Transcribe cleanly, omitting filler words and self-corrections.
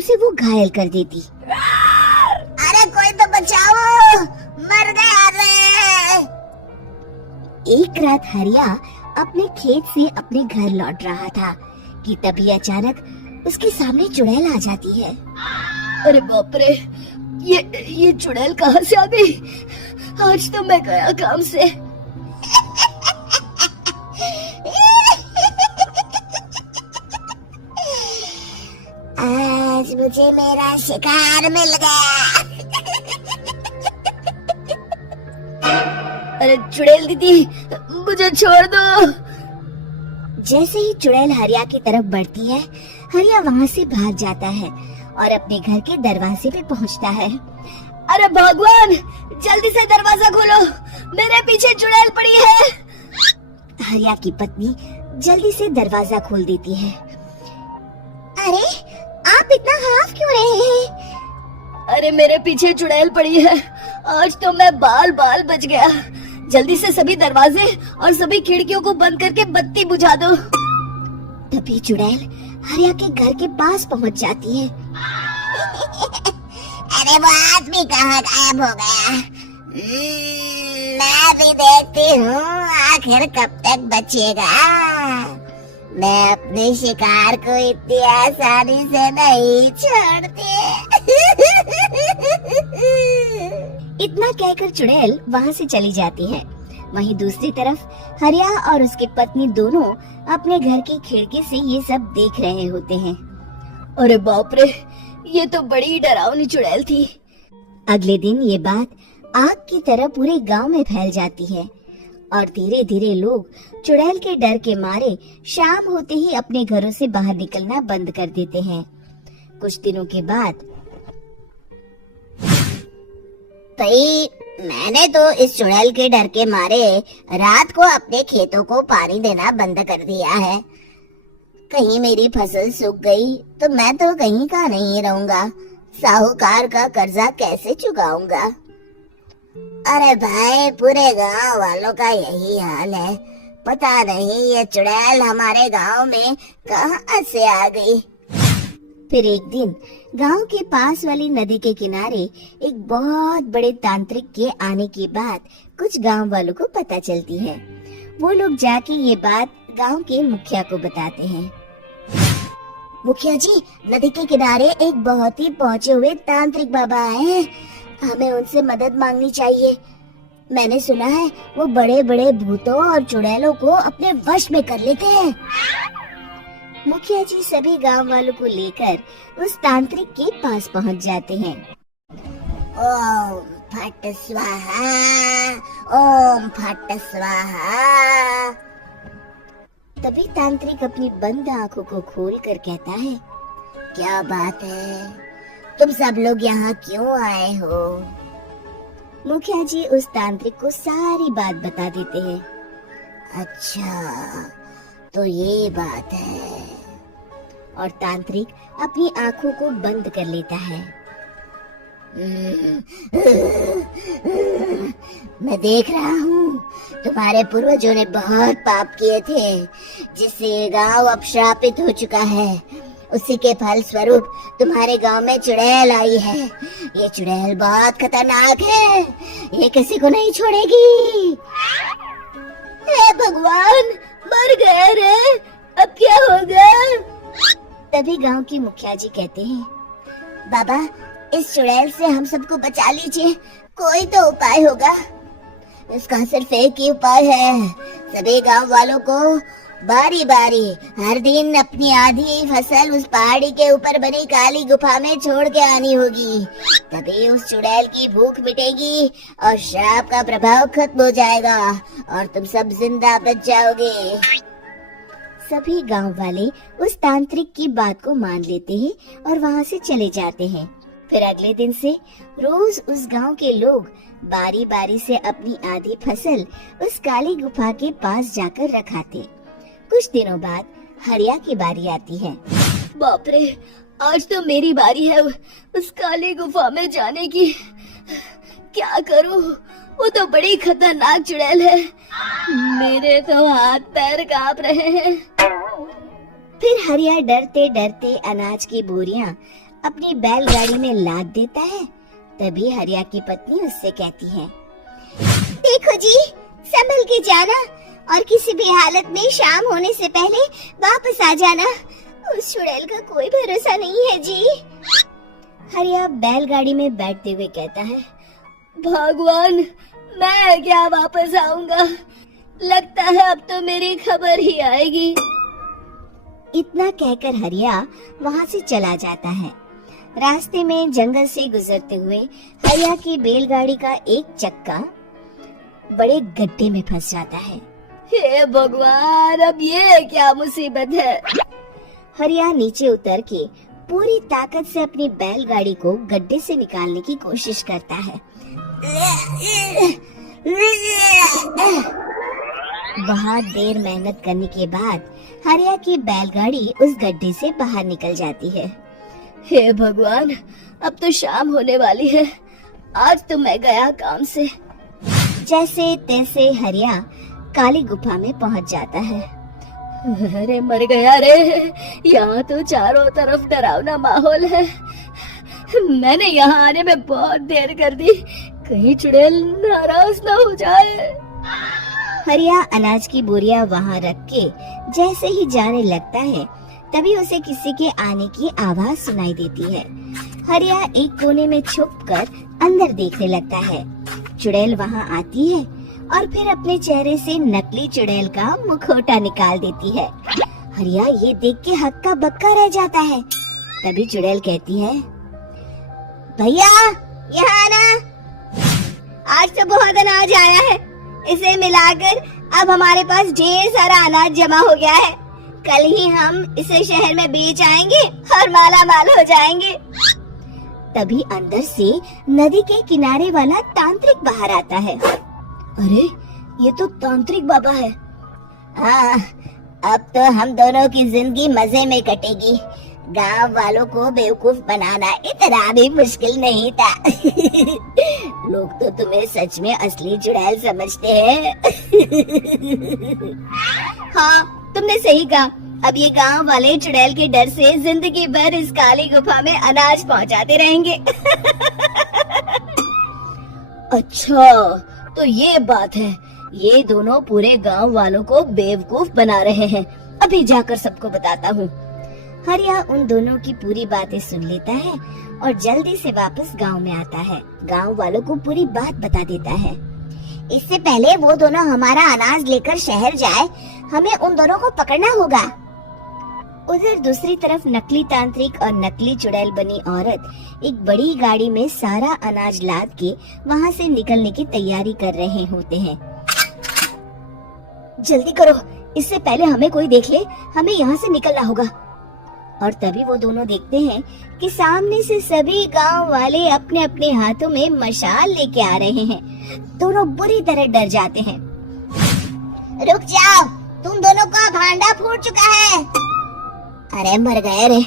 उसे वो घायल कर देती। अरे कोई तो बचाओ, मर गया रे। एक रात हरिया अपने खेत से अपने घर लौट रहा था कि तभी अचानक उसके सामने चुड़ैल आ जाती है। अरे बाप रे, ये चुड़ैल कहाँ से आ गई? आज तो मैं गया काम से। आज मुझे मेरा शिकार मिल गया। अरे चुड़ैल दीदी, मुझे छोड़ दो। जैसे ही चुड़ैल हरिया की तरफ बढ़ती है, हरिया वहाँ से भाग जाता है और अपने घर के दरवाजे पे पहुँचता है। अरे भगवान, जल्दी से दरवाजा खोलो, मेरे पीछे चुड़ैल पड़ी है। हरिया की पत्नी जल्दी से दरवाजा खोल देती है। अरे आप इतना हाफ क्यों रहे हैं? अरे मेरे पीछे चुड़ैल पड़ी है, आज तो मैं बाल बाल बच गया। जल्दी से सभी दरवाजे और सभी खिड़कियों को बंद करके बत्ती बुझा दो। तभी चुड़ैल हरिया के घर के पास पहुंच जाती है। अरे वो आदमी कहाँ गायब हो गया? मैं भी देखती हूँ आखिर कब तक बचेगा। मैं अपने शिकार को इतनी आसानी से नहीं छोड़ती। इतना कहकर चुड़ैल वहाँ से चली जाती है। वहीं दूसरी तरफ हरिया और उसकी पत्नी दोनों अपने घर की खिड़की से ये सब देख रहे होते हैं। अरे बाप रे, ये तो बड़ी डरावनी चुड़ैल थी। अगले दिन ये बात आग की तरह पूरे गांव में फैल जाती है और धीरे धीरे लोग चुड़ैल के डर के मारे शाम होते ही अपने घरों से बाहर निकलना बंद कर देते हैं। कुछ दिनों के बाद भाई, मैंने तो इस चुड़ैल के डर के मारे रात को अपने खेतों को पानी देना बंद कर दिया है। कहीं मेरी फसल सूख गई तो मैं तो कहीं का नहीं रहूंगा। साहूकार का कर्जा कैसे चुकाऊंगा? अरे भाई, पूरे गांव वालों का यही हाल है। पता नहीं ये चुड़ैल हमारे गांव में कहां से आ गई। फिर एक दिन गांव के पास वाली नदी के किनारे एक बहुत बड़े तांत्रिक के आने की बात कुछ गांव वालों को पता चलती है। वो लोग जाके ये बात गांव के मुखिया को बताते हैं। मुखिया जी, नदी के किनारे एक बहुत ही पहुंचे हुए तांत्रिक बाबा आए हैं। हमें उनसे मदद मांगनी चाहिए। मैंने सुना है वो बड़े बड़े भूतों और चुड़ैलों को अपने वश में कर लेते हैं। मुखिया जी सभी गांव वालों को लेकर उस तांत्रिक के पास पहुंच जाते हैं। ओम फट स्वाहा, ओम फट स्वाहा। तभी तांत्रिक अपनी बंद आंखों को खोलकर कहता है, क्या बात है, तुम सब लोग यहाँ क्यों आए हो? मुखिया जी उस तांत्रिक को सारी बात बता देते हैं। अच्छा, तो ये बात है। और तांत्रिक अपनी आंखों को बंद कर लेता है। मैं देख रहा हूँ तुम्हारे पूर्वजों ने बहुत पाप किए थे, जिससे ये गांव अब श्रापित हो चुका है। उसी के फल स्वरूप तुम्हारे गांव में चुड़ैल आई है। ये चुड़ैल बहुत खतरनाक है, ये किसी को नहीं छोड़ेगी। हे भगवान, मर गए रे, अब क्या होगा? तभी गांव के मुखिया जी कहते हैं, बाबा, इस चुड़ैल से हम सबको बचा लीजिए, कोई तो उपाय होगा। इसका सिर्फ एक ही उपाय है, सभी गांव वालों को बारी बारी हर दिन अपनी आधी फसल उस पहाड़ी के ऊपर बनी काली गुफा में छोड़ के आनी होगी। तभी उस चुड़ैल की भूख मिटेगी और श्राप का प्रभाव खत्म हो जाएगा और तुम सब जिंदा बच जाओगे। सभी गांव वाले उस तांत्रिक की बात को मान लेते हैं और वहां से चले जाते हैं। फिर अगले दिन से रोज उस गांव के लोग बारी बारी से अपनी आधी फसल उस काली गुफा के पास जाकर रखाते। कुछ दिनों बाद हरिया की बारी आती है। बाप रे, आज तो मेरी बारी है उस काली गुफा में जाने की। क्या करूं? वो तो बड़ी खतरनाक चुड़ैल है, मेरे तो हाथ पैर कांप रहे हैं। फिर हरिया डरते डरते अनाज की बोरियां अपनी बैलगाड़ी में लाद देता है। तभी हरिया की पत्नी उससे कहती है, देखो जी, संभल के जाना और किसी भी हालत में शाम होने से पहले वापस आ जाना। उस चुड़ैल का कोई भरोसा नहीं है जी। हरिया बैलगाड़ी में बैठते हुए कहता है, भगवान, मैं क्या वापस आऊंगा? लगता है अब तो मेरी खबर ही आएगी। इतना कहकर हरिया वहाँ से चला जाता है। रास्ते में जंगल से गुजरते हुए हरिया की बैलगाड़ी का एक चक्का बड़े गड्ढे में फंस जाता है। हे भगवान, अब ये क्या मुसीबत है? हरिया नीचे उतर के पूरी ताकत से अपनी बैलगाड़ी को गड्ढे से निकालने की कोशिश करता है। बहुत देर मेहनत करने के बाद हरिया की बैलगाड़ी उस गड्ढे से बाहर निकल जाती है। हे भगवान, अब तो शाम होने वाली है। आज तो मैं गया काम से। जैसे तैसे हरिया काली गुफा में पहुंच जाता है। अरे मर गया रे, यहाँ तो चारों तरफ डरावना माहौल है। मैंने यहाँ आने में बहुत देर कर दी, कहीं चुड़ैल नाराज ना हो जाए। हरिया अनाज की बोरियां वहाँ रख के जैसे ही जाने लगता है, तभी उसे किसी के आने की आवाज सुनाई देती है। हरिया एक कोने में छुपकर अंदर देखने लगता है। चुड़ैल वहाँ आती है और फिर अपने चेहरे से नकली चुड़ैल का मुखौटा निकाल देती है। हरिया ये देख के हक्का बक्का रह जाता है। तभी चुड़ैल कहती है, भैया यहाँ आना, आज तो बहुत अनाज आया है। इसे मिलाकर अब हमारे पास ढेर सारा अनाज जमा हो गया है। कल ही हम इसे शहर में बेच आएंगे और माला माल हो जाएंगे। तभी अंदर से नदी के किनारे वाला तांत्रिक बाहर आता है। अरे, ये तो तांत्रिक बाबा है। हाँ, अब तो हम दोनों की जिंदगी मजे में कटेगी। गांव वालों को बेवकूफ बनाना इतना भी मुश्किल नहीं था। लोग तो तुम्हें सच में असली चुड़ैल समझते हैं। हाँ, तुमने सही कहा। अब ये गांव वाले चुड़ैल के डर से जिंदगी भर इस काली गुफा में अनाज पहुंचाते रहेंगे। अच्छा, तो ये बात है। ये दोनों पूरे गांव वालों को बेवकूफ बना रहे हैं। अभी जाकर सबको बताता हूँ। हरिया उन दोनों की पूरी बातें सुन लेता है और जल्दी से वापस गांव में आता है। गांव वालों को पूरी बात बता देता है। इससे पहले वो दोनों हमारा अनाज लेकर शहर जाए, हमें उन दोनों को पकड़ना होगा। उधर दूसरी तरफ नकली तांत्रिक और नकली चुड़ैल बनी औरत एक बड़ी गाड़ी में सारा अनाज लाद के वहाँ से निकलने की तैयारी कर रहे होते हैं। जल्दी करो, इससे पहले हमें कोई देख ले। हमें यहाँ से निकलना होगा। और तभी वो दोनों देखते हैं कि सामने से सभी गांव वाले अपने अपने हाथों में मशाल लेके आ रहे हैं। दोनों बुरी तरह डर जाते हैं। रुक जाओ, तुम दोनों का भांडा फूट चुका है। अरे मर गए रे,